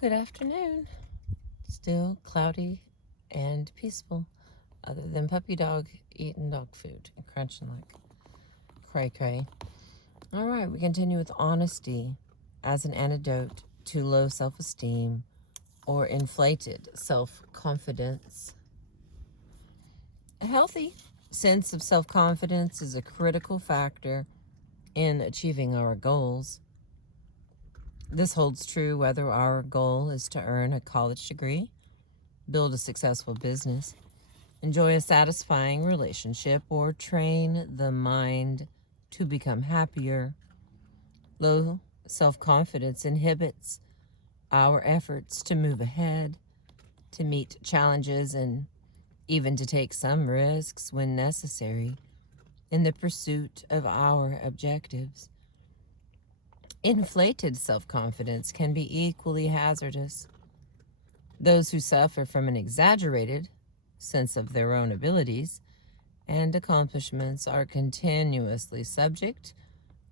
Good afternoon. Still cloudy and peaceful, other than puppy dog eating dog food and crunching like cray cray. All right, we continue with honesty as an antidote to low self esteem or inflated self confidence. A healthy sense of self confidence is a critical factor in achieving our goals. This holds true whether our goal is to earn a college degree, build a successful business, enjoy a satisfying relationship, or train the mind to become happier. Low self confidence inhibits our efforts to move ahead, to meet challenges, and even to take some risks when necessary in the pursuit of our objectives. Inflated self confidence can be equally hazardous. Those who suffer from an exaggerated sense of their own abilities and accomplishments are continuously subject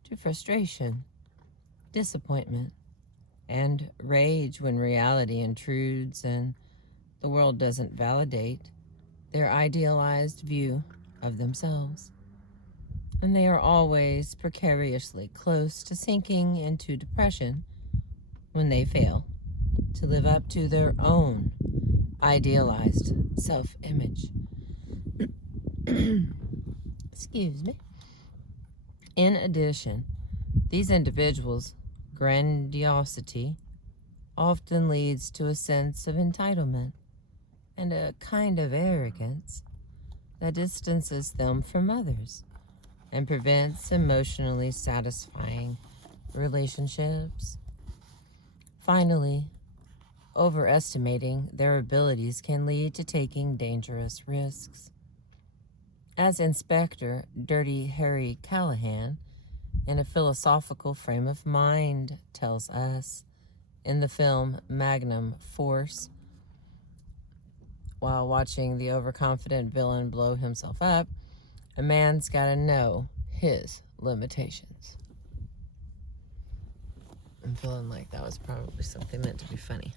to frustration, disappointment, and rage when reality intrudes and the world doesn't validate their idealized view of themselves. And they are always precariously close to sinking into depression when they fail to live up to their own idealized self image. Excuse me. In addition, these individuals' grandiosity often leads to a sense of entitlement and a kind of arrogance that distances them from others and prevents emotionally satisfying relationships. Finally, overestimating their abilities can lead to taking dangerous risks. As Inspector Dirty Harry Callahan, in a philosophical frame of mind, tells us in the film Magnum Force, while watching the overconfident villain blow himself up, a man's got to know his limitations. I'm feeling like that was probably something meant to be funny.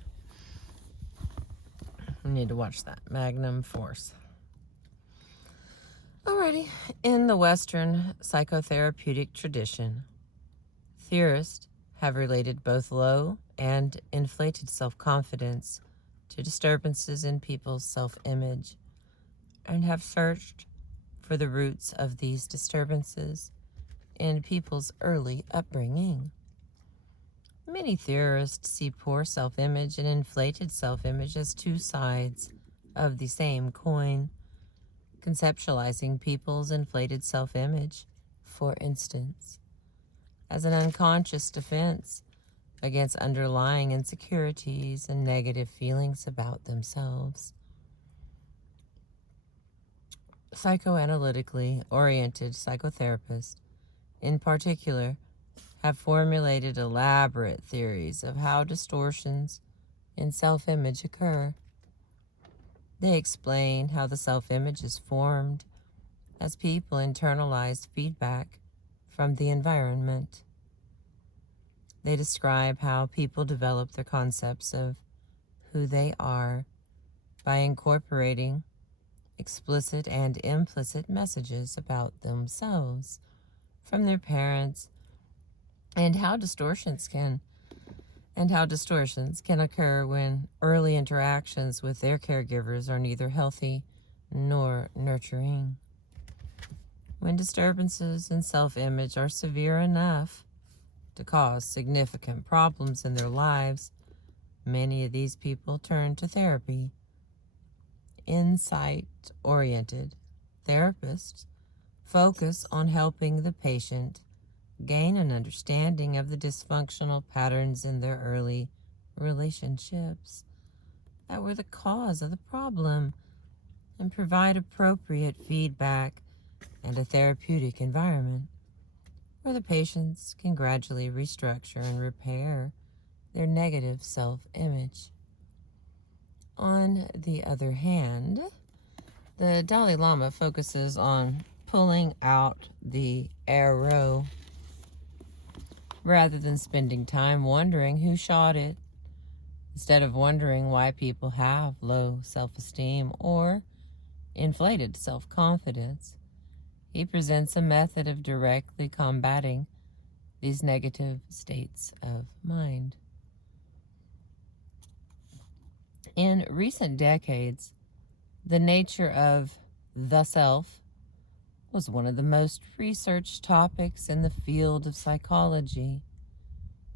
I need to watch that. Magnum Force. Alrighty. In the Western psychotherapeutic tradition, theorists have related both low and inflated self-confidence to disturbances in people's self-image and have searched for the roots of these disturbances in people's early upbringing. Many theorists see poor self-image and inflated self-image as two sides of the same coin, conceptualizing people's inflated self-image, for instance, as an unconscious defense against underlying insecurities and negative feelings about themselves. Psychoanalytically oriented psychotherapists, in particular, have formulated elaborate theories of how distortions in self-image occur. They explain how the self-image is formed as people internalize feedback from the environment. They describe how people develop their concepts of who they are by incorporating explicit and implicit messages about themselves from their parents, and how distortions can occur when early interactions with their caregivers are neither healthy nor nurturing. When disturbances in self-image are severe enough to cause significant problems in their lives, many of these people turn to therapy. Insight-oriented therapists focus on helping the patient gain an understanding of the dysfunctional patterns in their early relationships that were the cause of the problem and provide appropriate feedback and a therapeutic environment where the patients can gradually restructure and repair their negative self-image. On the other hand, the Dalai Lama focuses on pulling out the arrow rather than spending time wondering who shot it. Instead of wondering why people have low self-esteem or inflated self-confidence, he presents a method of directly combating these negative states of mind. In recent decades, the nature of the self was one of the most researched topics in the field of psychology.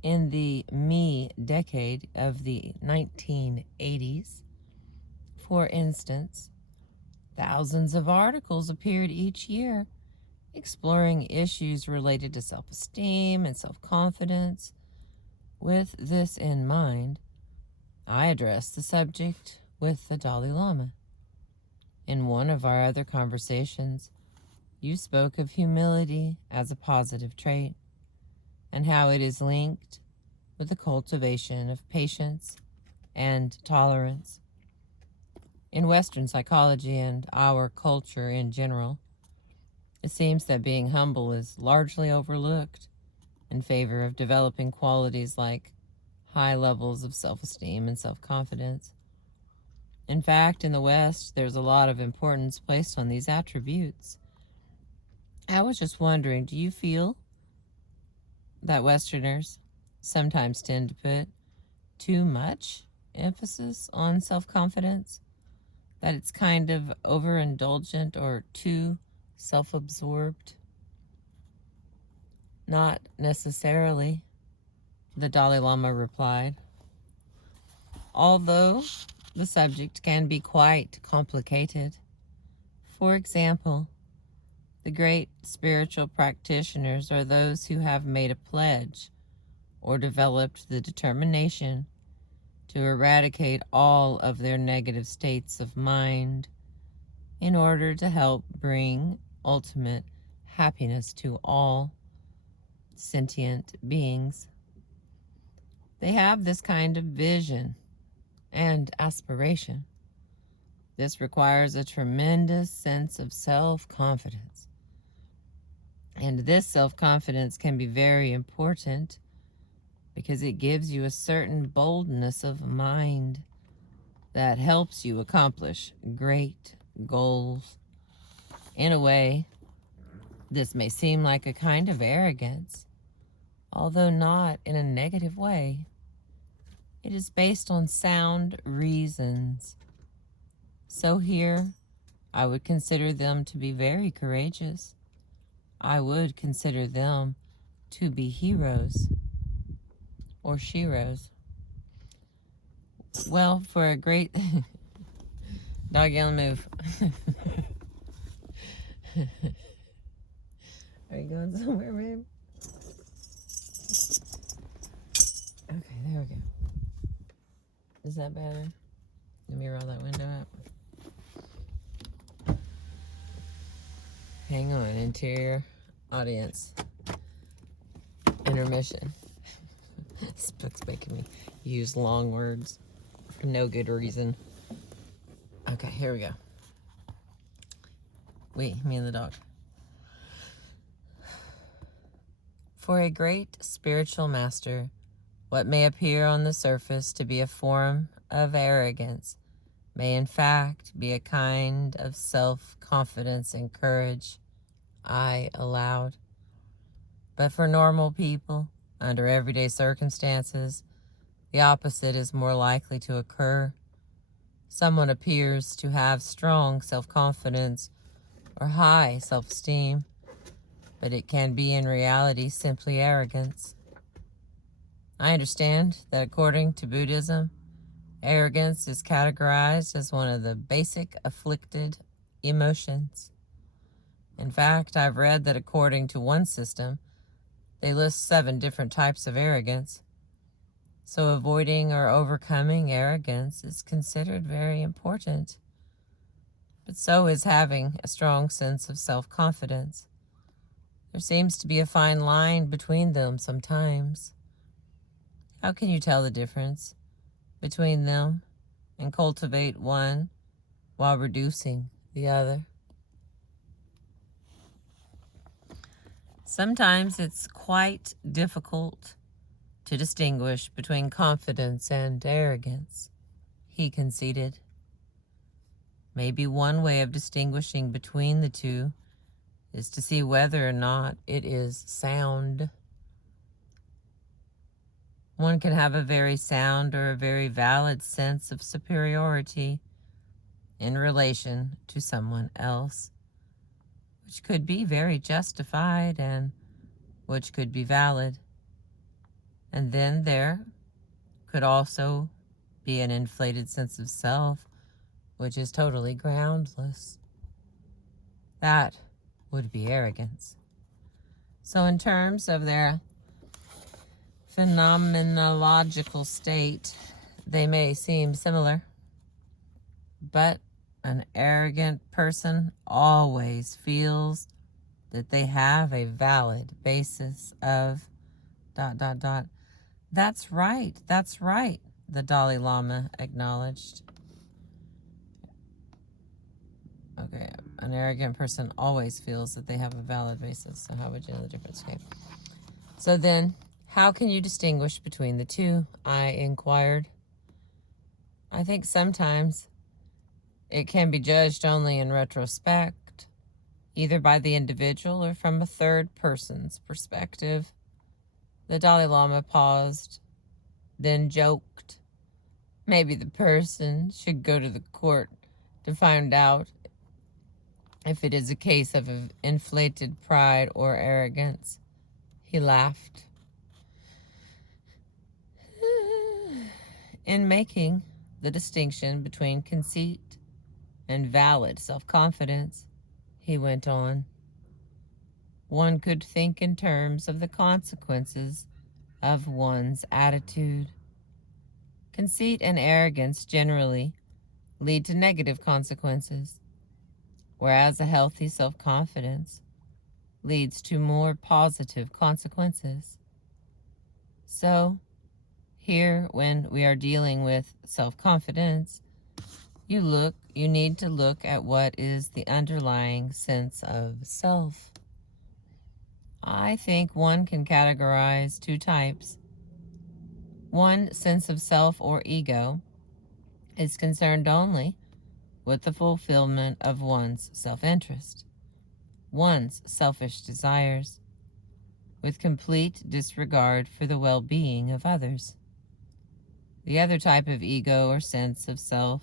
In the me decade of the 1980s, for instance, thousands of articles appeared each year exploring issues related to self-esteem and self-confidence. With this in mind, I addressed the subject with the Dalai Lama. In one of our other conversations, you spoke of humility as a positive trait and how it is linked with the cultivation of patience and tolerance. In Western psychology and our culture in general, it seems that being humble is largely overlooked in favor of developing qualities like high levels of self-esteem and self-confidence. In fact, in the West, there's a lot of importance placed on these attributes. I was just wondering, do you feel that Westerners sometimes tend to put too much emphasis on self-confidence? That it's kind of overindulgent or too self-absorbed? Not necessarily, the Dalai Lama replied. Although the subject can be quite complicated. For example, the great spiritual practitioners are those who have made a pledge or developed the determination to eradicate all of their negative states of mind in order to help bring ultimate happiness to all sentient beings. They have this kind of vision and aspiration. This requires a tremendous sense of self-confidence. And this self-confidence can be very important because it gives you a certain boldness of mind that helps you accomplish great goals. In a way, this may seem like a kind of arrogance, although not in a negative way. It is based on sound reasons. So here, I would consider them to be very courageous. I would consider them to be heroes or sheroes. Well, for a great... Dog yelling, move. Are you going somewhere, babe? Okay, there we go. Is that better? Let me roll that window up. Hang on, interior audience. Intermission. This book's making me use long words for no good reason. Okay, here we go. Me and the dog. For a great spiritual master, what may appear on the surface to be a form of arrogance may in fact be a kind of self-confidence and courage, I allowed. But for normal people, under everyday circumstances, the opposite is more likely to occur. Someone appears to have strong self-confidence or high self-esteem, but it can be in reality simply arrogance. I understand that according to Buddhism, arrogance is categorized as one of the basic afflicted emotions. In fact, I've read that according to one system, they list 7 different types of arrogance. So avoiding or overcoming arrogance is considered very important. But so is having a strong sense of self-confidence. There seems to be a fine line between them sometimes. How can you tell the difference between them and cultivate one while reducing the other? Sometimes it's quite difficult to distinguish between confidence and arrogance, he conceded. Maybe one way of distinguishing between the two is to see whether or not it is sound. One can have a very sound or a very valid sense of superiority in relation to someone else, which could be very justified and which could be valid. And then there could also be an inflated sense of self, which is totally groundless. That would be arrogance. So in terms of their phenomenological state, they may seem similar, but an arrogant person always feels that they have a valid basis of ... That's right, the Dalai Lama acknowledged. Okay, an arrogant person always feels that they have a valid basis. So how would you know the difference? Okay. So then, how can you distinguish between the two? I inquired. I think sometimes it can be judged only in retrospect, either by the individual or from a third person's perspective. The Dalai Lama paused, then joked. Maybe the person should go to the court to find out if it is a case of inflated pride or arrogance. He laughed. In making the distinction between conceit and valid self-confidence, he went on, one could think in terms of the consequences of one's attitude. Conceit and arrogance generally lead to negative consequences, whereas a healthy self-confidence leads to more positive consequences. So, here, when we are dealing with self-confidence, you need to look at what is the underlying sense of self. I think one can categorize two types. One sense of self or ego is concerned only with the fulfillment of one's self-interest, one's selfish desires, with complete disregard for the well-being of others. The other type of ego or sense of self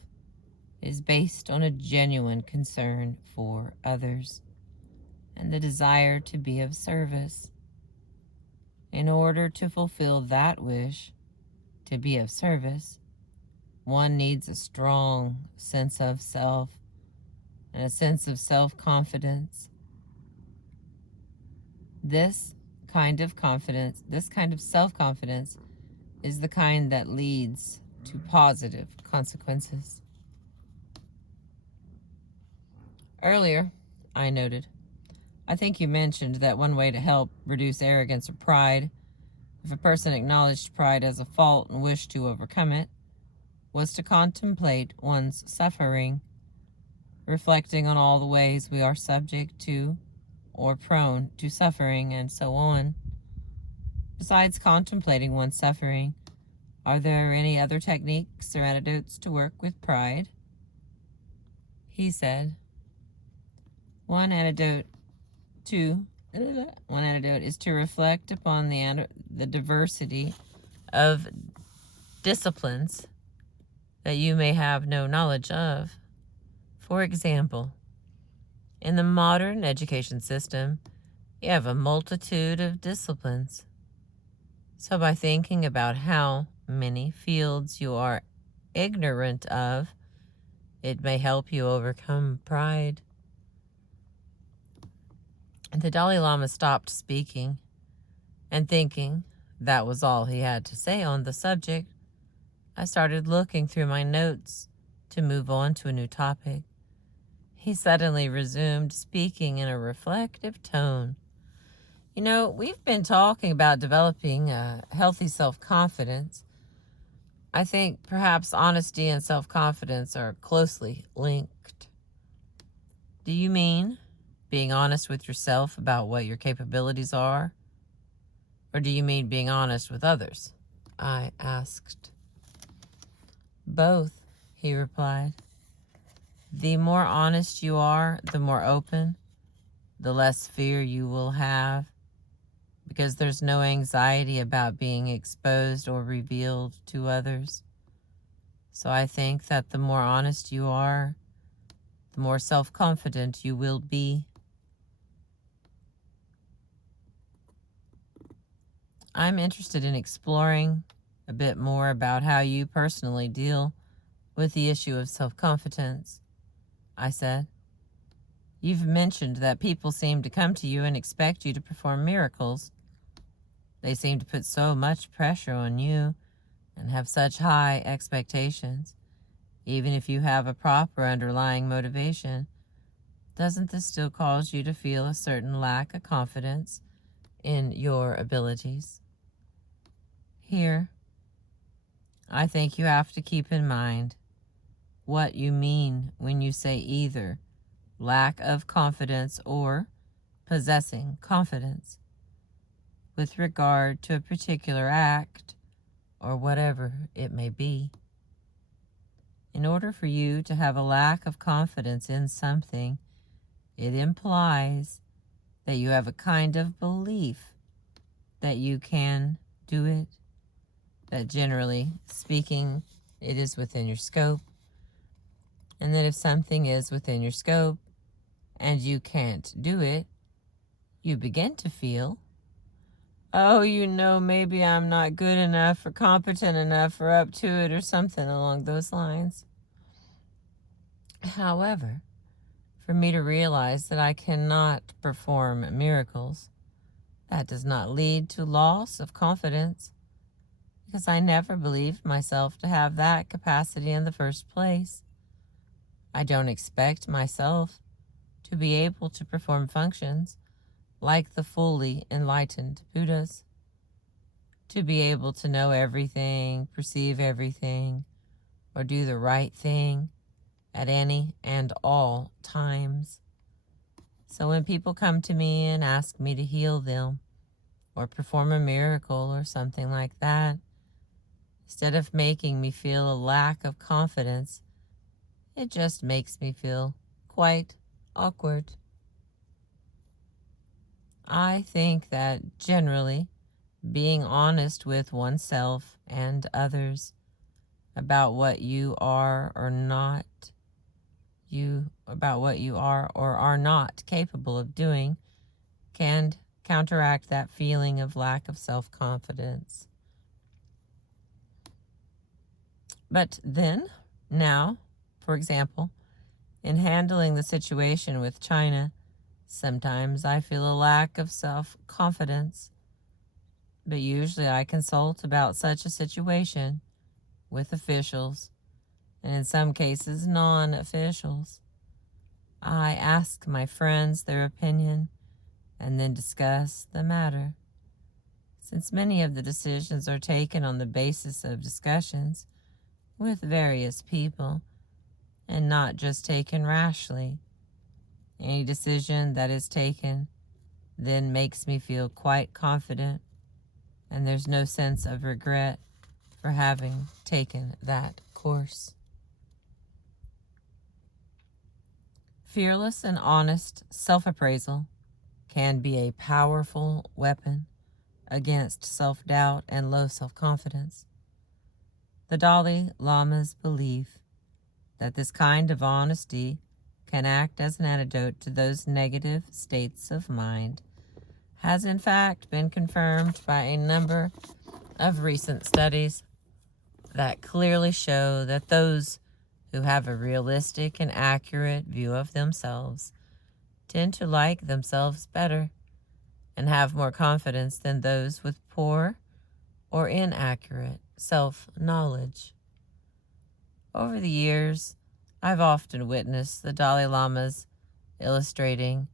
is based on a genuine concern for others and the desire to be of service. In order to fulfill that wish to be of service, one needs a strong sense of self and a sense of self-confidence. This kind of self-confidence is the kind that leads to positive consequences. Earlier, I noted, I think you mentioned that one way to help reduce arrogance or pride, if a person acknowledged pride as a fault and wished to overcome it, was to contemplate one's suffering, reflecting on all the ways we are subject to or prone to suffering, and so on. Besides contemplating one's suffering, are there any other techniques or antidotes to work with pride? He said, one antidote is to reflect upon the diversity of disciplines that you may have no knowledge of. For example, in the modern education system, you have a multitude of disciplines. So by thinking about how many fields you are ignorant of, it may help you overcome pride. The Dalai Lama stopped speaking, and thinking that was all he had to say on the subject, I started looking through my notes to move on to a new topic. He suddenly resumed speaking in a reflective tone. You know, we've been talking about developing a healthy self-confidence. I think perhaps honesty and self-confidence are closely linked. Do you mean being honest with yourself about what your capabilities are? Or do you mean being honest with others I asked. Both, he replied. The more honest you are, the more open, the less fear you will have, because there's no anxiety about being exposed or revealed to others. So I think that the more honest you are, the more self-confident you will be. I'm interested in exploring a bit more about how you personally deal with the issue of self-confidence, I said. You've mentioned that people seem to come to you and expect you to perform miracles. They seem to put so much pressure on you and have such high expectations. Even if you have a proper underlying motivation, doesn't this still cause you to feel a certain lack of confidence in your abilities? Here, I think you have to keep in mind what you mean when you say either lack of confidence or possessing confidence with regard to a particular act or whatever it may be. In order for you to have a lack of confidence in something, it implies that you have a kind of belief that you can do it, that generally speaking, it is within your scope, and that if something is within your scope and you can't do it, you begin to feel, oh, maybe I'm not good enough or competent enough or up to it or something along those lines. However, for me to realize that I cannot perform miracles, that does not lead to loss of confidence, because I never believed myself to have that capacity in the first place. I don't expect myself to be able to perform functions like the fully enlightened Buddhas, to be able to know everything, perceive everything, or do the right thing at any and all times. So when people come to me and ask me to heal them or perform a miracle or something like that, instead of making me feel a lack of confidence, it just makes me feel quite awkward. I think that generally being honest with oneself and others about what you are or not, about what you are or are not capable of doing, can counteract that feeling of lack of self-confidence. But then, now, for example, in handling the situation with China, sometimes I feel a lack of self-confidence, but usually I consult about such a situation with officials, and in some cases non-officials. I ask my friends their opinion and then discuss the matter. Since many of the decisions are taken on the basis of discussions with various people and not just taken rashly, any decision that is taken then makes me feel quite confident, and there's no sense of regret for having taken that course. Fearless and honest self-appraisal can be a powerful weapon against self-doubt and low self-confidence. The Dalai Lama's belief that this kind of honesty can act as an antidote to those negative states of mind has in fact been confirmed by a number of recent studies that clearly show that those who have a realistic and accurate view of themselves tend to like themselves better and have more confidence than those with poor or inaccurate self-knowledge. Over the years, I've often witnessed the Dalai Lamas illustrating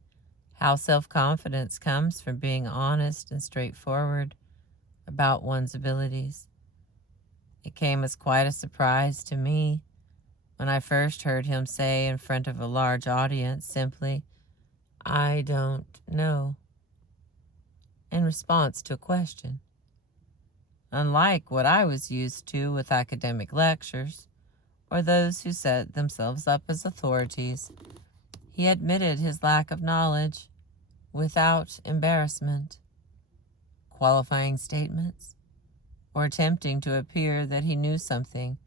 how self-confidence comes from being honest and straightforward about one's abilities. It came as quite a surprise to me when I first heard him say in front of a large audience simply, "I don't know," in response to a question. unlike what I was used to with academic lectures or those who set themselves up as authorities. He admitted his lack of knowledge without embarrassment, qualifying statements, or attempting to appear that he knew something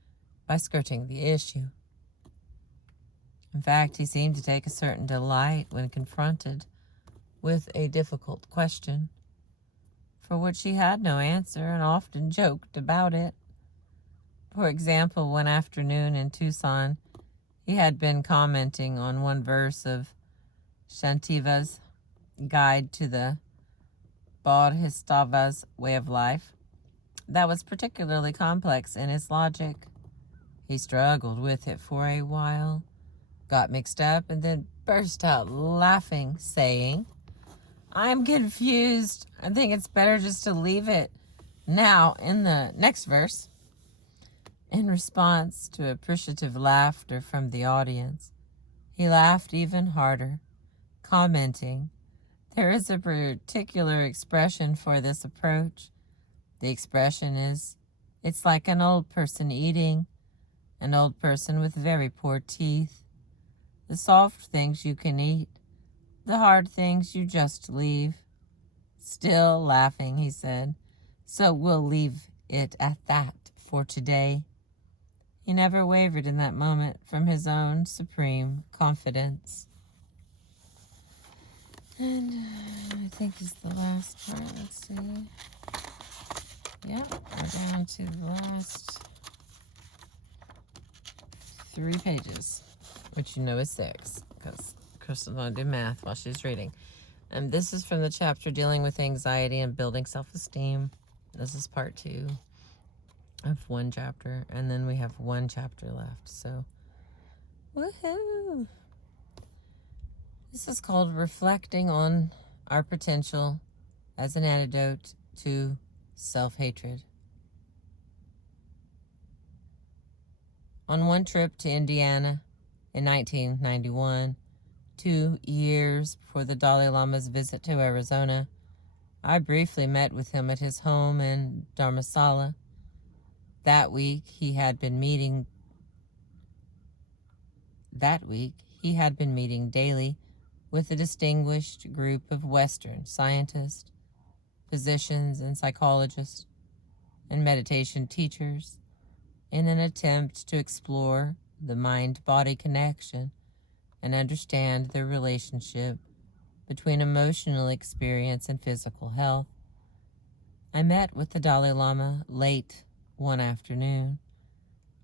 by skirting the issue. In fact, he seemed to take a certain delight when confronted with a difficult question, for which he had no answer and often joked about it. For example, one afternoon in Tucson, he had been commenting on one verse of Shantiva's Guide to the Bodhisattva's Way of Life that was particularly complex in its logic. He struggled with it for a while, got mixed up, and then burst out laughing, saying, "I'm confused. I think it's better just to leave it." Now, in the next verse, in response to appreciative laughter from the audience, he laughed even harder, commenting, "There is a particular expression for this approach. The expression is, it's like an old person eating, an old person with very poor teeth. The soft things you can eat, the hard things you just leave." Still laughing, he said, "So we'll leave it at that for today." He never wavered in that moment from his own supreme confidence. And I think it's the last part. Let's see. Yeah, we're down to the last 3 pages, which you know is 6, because Crystal's going to do math while she's reading. And this is from the chapter dealing with anxiety and building self-esteem. This is part 2 of 1 chapter, and then we have 1 chapter left. So, woohoo! This is called Reflecting on Our Potential as an Antidote to Self-Hatred. On one trip to Indiana in 1991, 2 years before the Dalai Lama's visit to Arizona, I briefly met with him at his home in Dharamsala. That week, he had been meeting daily with a distinguished group of Western scientists, physicians and psychologists, and meditation teachers in an attempt to explore the mind-body connection and understand the relationship between emotional experience and physical health. I met with the Dalai Lama late one afternoon,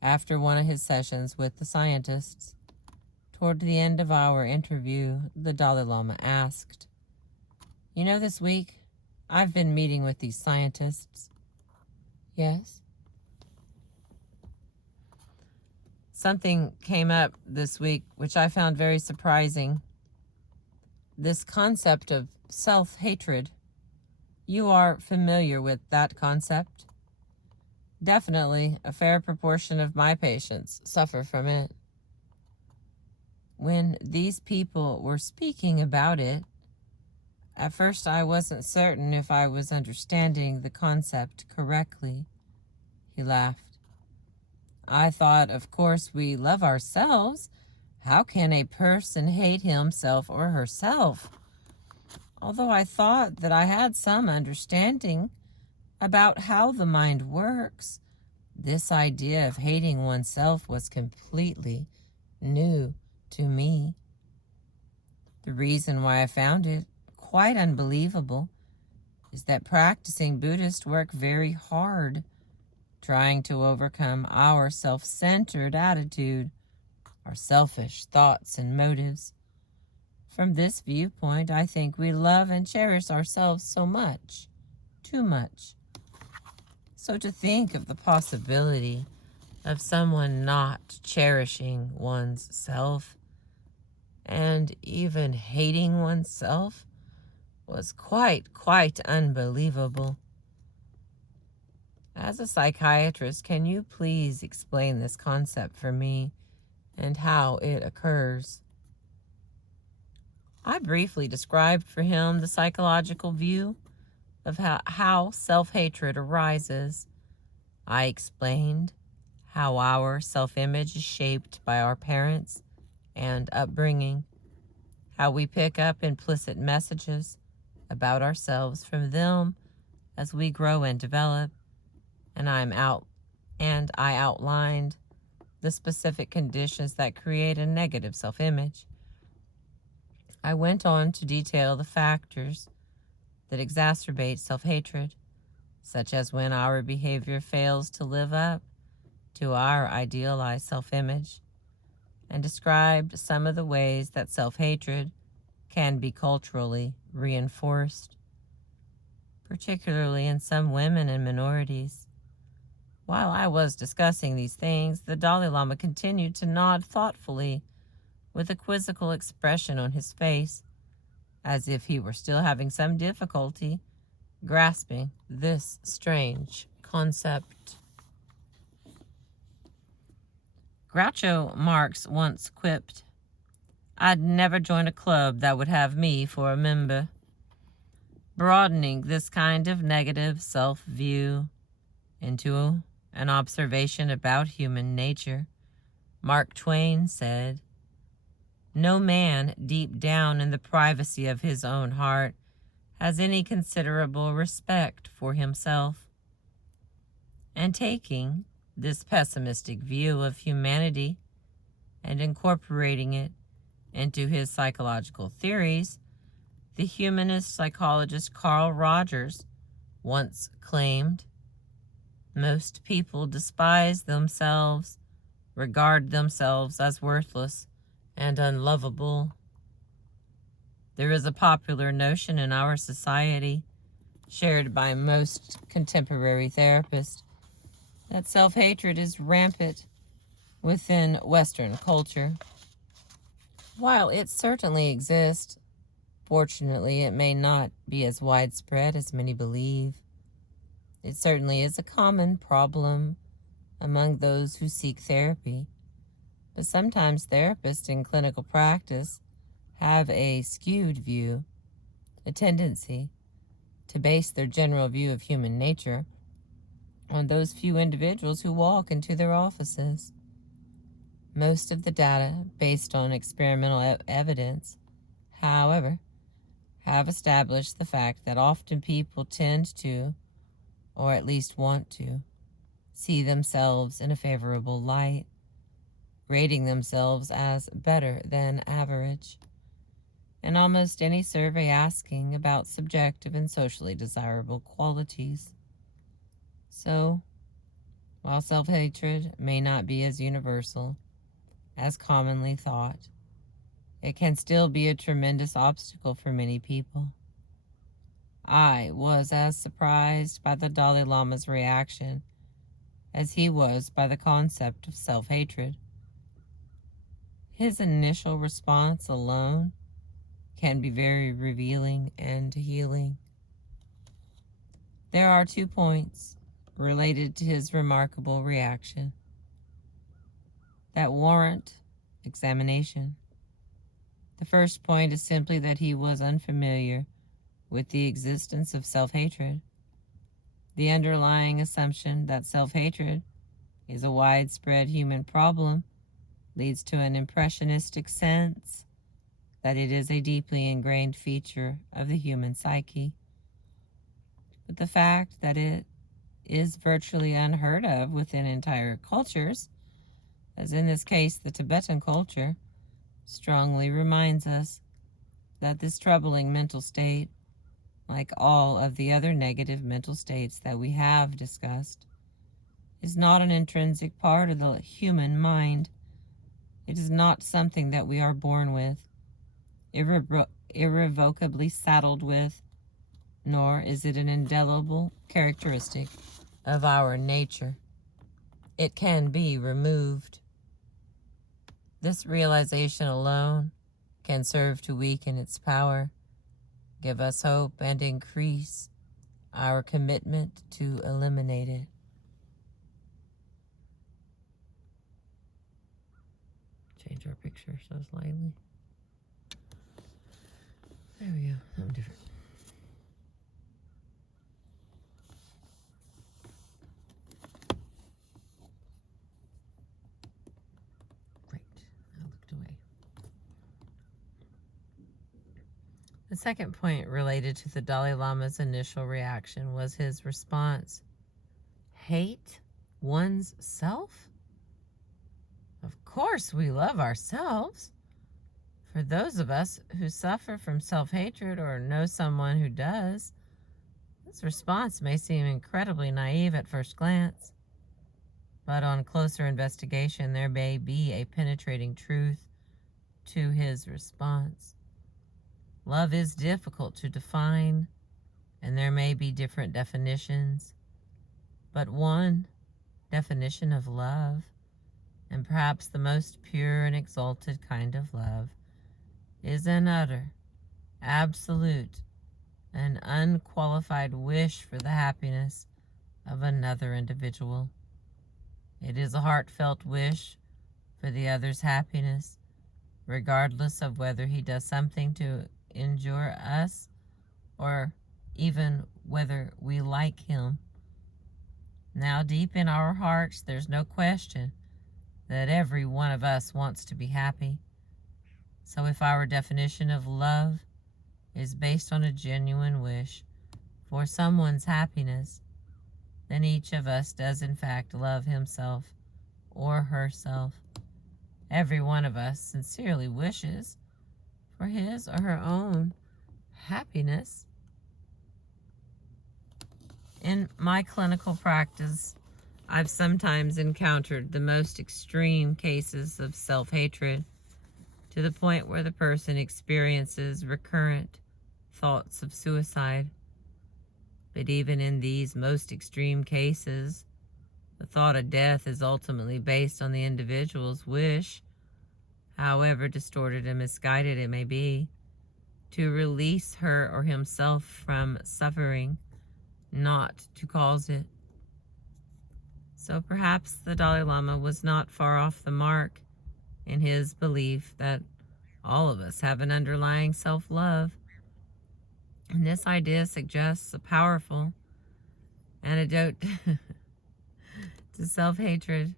after one of his sessions with the scientists. Toward the end of our interview, the Dalai Lama asked, "You know, this week, I've been meeting with these scientists." "Yes?" "Something came up this week which I found very surprising. This concept of self-hatred. You are familiar with that concept?" "Definitely, a fair proportion of my patients suffer from it." When these people were speaking about it, at first I wasn't certain if I was understanding the concept correctly. He laughed. "I thought, of course, we love ourselves. How can a person hate himself or herself? Although I thought that I had some understanding about how the mind works, this idea of hating oneself was completely new to me. The reason why I found it quite unbelievable is that practicing Buddhists work very hard trying to overcome our self-centered attitude, our selfish thoughts and motives. From this viewpoint, I think we love and cherish ourselves so much, too much. So to think of the possibility of someone not cherishing one's self and even hating oneself was quite unbelievable. As a psychiatrist, can you please explain this concept for me and how it occurs?" I briefly described for him the psychological view of how self-hatred arises. I explained how our self-image is shaped by our parents and upbringing, how we pick up implicit messages about ourselves from them as we grow and develop, and I outlined the specific conditions that create a negative self-image. I went on to detail the factors that exacerbate self-hatred, such as when our behavior fails to live up to our idealized self-image, and described some of the ways that self-hatred can be culturally reinforced, particularly in some women and minorities. While I was discussing these things, the Dalai Lama continued to nod thoughtfully with a quizzical expression on his face, as if he were still having some difficulty grasping this strange concept. Groucho Marx once quipped, "I'd never join a club that would have me for a member." Broadening this kind of negative self-view into an observation about human nature, Mark Twain said, "No man deep down in the privacy of his own heart has any considerable respect for himself." And taking this pessimistic view of humanity and incorporating it into his psychological theories, the humanist psychologist Carl Rogers once claimed, "Most people despise themselves, regard themselves as worthless and unlovable." There is a popular notion in our society, shared by most contemporary therapists, that self-hatred is rampant within Western culture. While it certainly exists, fortunately, it may not be as widespread as many believe. It certainly is a common problem among those who seek therapy, but sometimes therapists in clinical practice have a skewed view, a tendency to base their general view of human nature on those few individuals who walk into their offices. Most of the data, based on experimental evidence, however, have established the fact that often people tend to, or at least want to, see themselves in a favorable light, rating themselves as better than average. And almost any survey asking about subjective and socially desirable qualities. So, while self-hatred may not be as universal as commonly thought, it can still be a tremendous obstacle for many people. I was as surprised by the Dalai Lama's reaction as he was by the concept of self-hatred. His initial response alone can be very revealing and healing. There are 2 points related to his remarkable reaction that warrant examination. The first point is simply that he was unfamiliar with the existence of self-hatred. The underlying assumption that self-hatred is a widespread human problem leads to an impressionistic sense that it is a deeply ingrained feature of the human psyche. But the fact that it is virtually unheard of within entire cultures, as in this case the Tibetan culture, strongly reminds us that this troubling mental state, like all of the other negative mental states that we have discussed, is not an intrinsic part of the human mind. It is not something that we are born with, irrevocably saddled with, nor is it an indelible characteristic of our nature. It can be removed. This realization alone can serve to weaken its power, give us hope, and increase our commitment to eliminate it. Change our picture so slightly. There we go. Something different. The second point related to the Dalai Lama's initial reaction was his response. Hate one's self? Of course we love ourselves. For those of us who suffer from self-hatred or know someone who does, this response may seem incredibly naive at first glance. But on closer investigation, there may be a penetrating truth to his response. Love is difficult to define, and there may be different definitions. But one definition of love, and perhaps the most pure and exalted kind of love, is an utter, absolute, and unqualified wish for the happiness of another individual. It is a heartfelt wish for the other's happiness, regardless of whether he does something to injure us or even whether we like him. Now, deep in our hearts, there's no question that every one of us wants to be happy. So if our definition of love is based on a genuine wish for someone's happiness, then each of us does in fact love himself or herself. Every one of us sincerely wishes for his or her own happiness. In my clinical practice, I've sometimes encountered the most extreme cases of self-hatred, to the point where the person experiences recurrent thoughts of suicide. But even in these most extreme cases, the thought of death is ultimately based on the individual's wish, however distorted and misguided it may be, to release her or himself from suffering, not to cause it. So perhaps the Dalai Lama was not far off the mark in his belief that all of us have an underlying self-love. And this idea suggests a powerful antidote to self-hatred.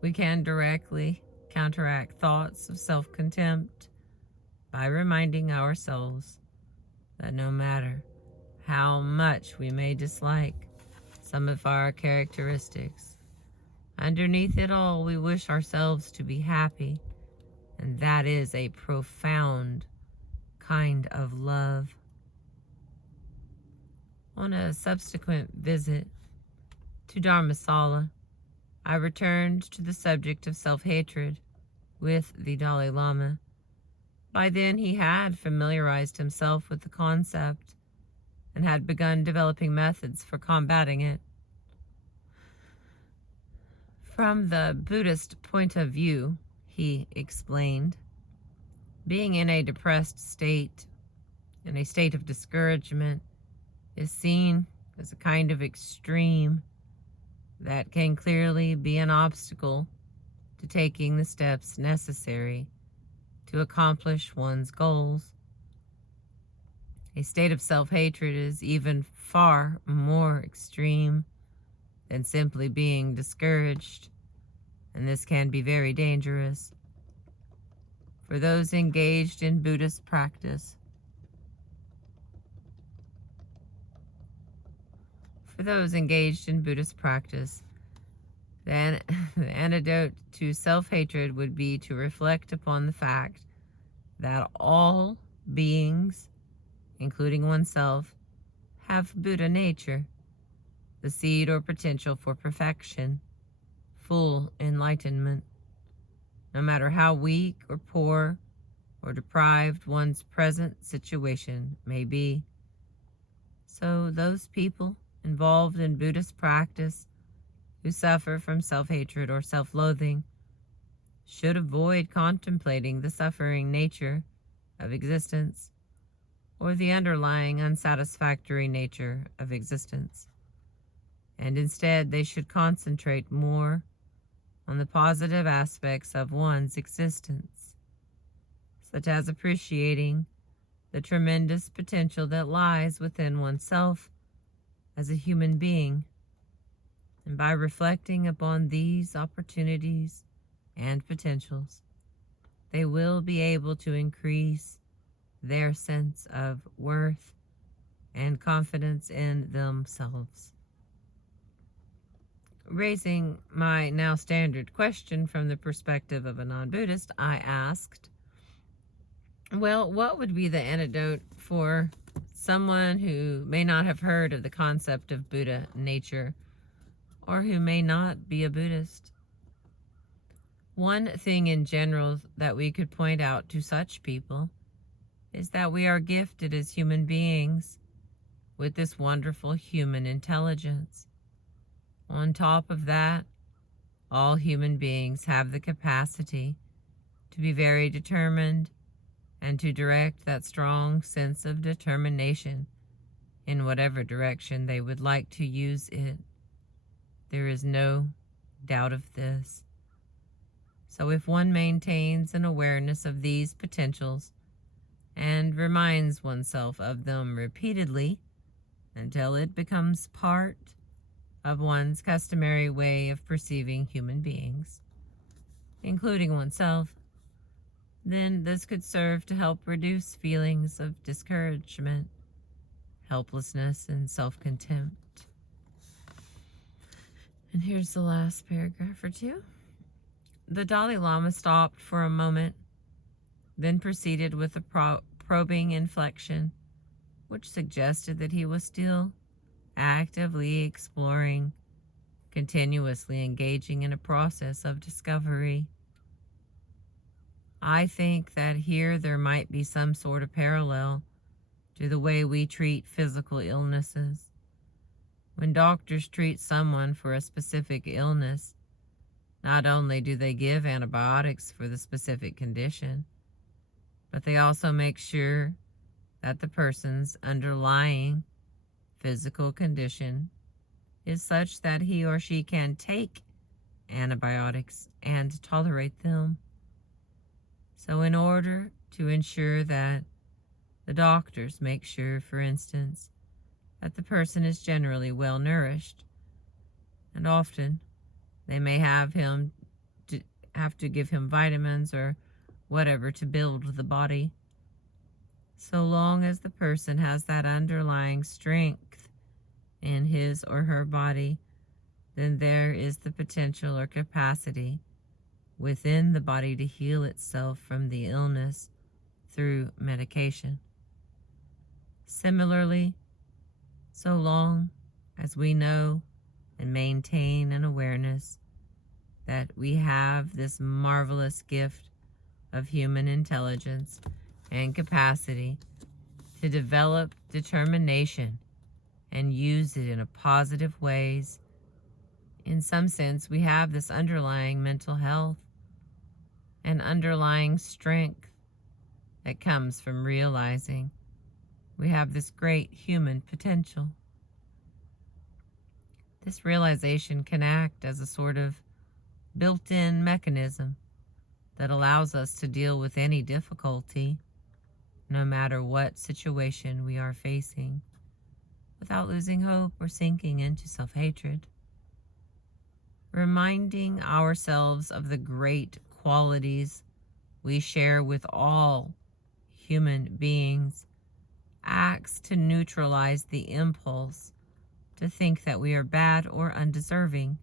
We can directly counteract thoughts of self-contempt by reminding ourselves that no matter how much we may dislike some of our characteristics, underneath it all, we wish ourselves to be happy, and that is a profound kind of love. On a subsequent visit to Dharamsala, I returned to the subject of self-hatred with the Dalai Lama. By then, he had familiarized himself with the concept and had begun developing methods for combating it. From the Buddhist point of view, he explained, being in a depressed state, in a state of discouragement, is seen as a kind of extreme that can clearly be an obstacle to taking the steps necessary to accomplish one's goals. A state of self-hatred is even far more extreme than simply being discouraged, and this can be very dangerous. For those engaged in Buddhist practice, then the antidote to self-hatred would be to reflect upon the fact that all beings, including oneself, have Buddha nature, the seed or potential for perfection, full enlightenment. No matter how weak or poor or deprived one's present situation may be. So those people involved in Buddhist practice who suffer from self-hatred or self-loathing should avoid contemplating the suffering nature of existence or the underlying unsatisfactory nature of existence. And instead, they should concentrate more on the positive aspects of one's existence, such as appreciating the tremendous potential that lies within oneself as a human being. And by reflecting upon these opportunities and potentials, they will be able to increase their sense of worth and confidence in themselves. Raising my now standard question from the perspective of a non-Buddhist, I asked, well, what would be the antidote for someone who may not have heard of the concept of Buddha nature, or who may not be a Buddhist? One thing in general that we could point out to such people is that we are gifted as human beings with this wonderful human intelligence. On top of that, all human beings have the capacity to be very determined and to direct that strong sense of determination in whatever direction they would like to use it. There is no doubt of this. So if one maintains an awareness of these potentials and reminds oneself of them repeatedly until it becomes part of one's customary way of perceiving human beings, including oneself, then this could serve to help reduce feelings of discouragement, helplessness, and self-contempt. And here's the last paragraph or two. The Dalai Lama stopped for a moment, then proceeded with a probing inflection, which suggested that he was still actively exploring, continuously engaging in a process of discovery. I think that here there might be some sort of parallel to the way we treat physical illnesses. When doctors treat someone for a specific illness, not only do they give antibiotics for the specific condition, but they also make sure that the person's underlying physical condition is such that he or she can take antibiotics and tolerate them. So in order to ensure that the doctors make sure, for instance, that the person is generally well nourished, and often they may have to give him vitamins or whatever to build the body. So long as the person has that underlying strength in his or her body, then there is the potential or capacity within the body to heal itself from the illness through medication. Similarly, so long as we know and maintain an awareness that we have this marvelous gift of human intelligence and capacity to develop determination and use it in a positive ways, in some sense we have this underlying mental health and underlying strength that comes from realizing we have this great human potential. This realization can act as a sort of built-in mechanism that allows us to deal with any difficulty, no matter what situation we are facing, without losing hope or sinking into self-hatred. Reminding ourselves of the great qualities we share with all human beings acts to neutralize the impulse to think that we are bad or undeserving.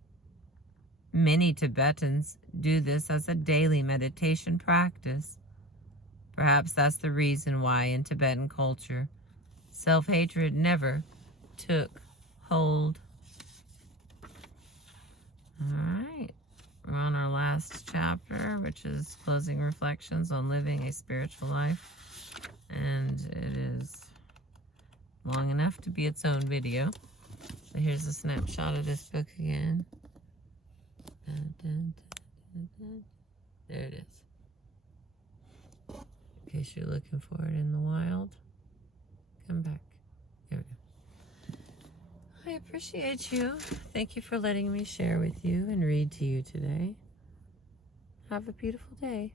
Many Tibetans do this as a daily meditation practice. Perhaps that's the reason why in Tibetan culture, self-hatred never took hold. All right, we're on our last chapter, which is Closing Reflections on Living a Spiritual Life. And it is long enough to be its own video. So here's a snapshot of this book again. There it is. In case you're looking for it in the wild, come back. There we go. I appreciate you. Thank you for letting me share with you and read to you today. Have a beautiful day.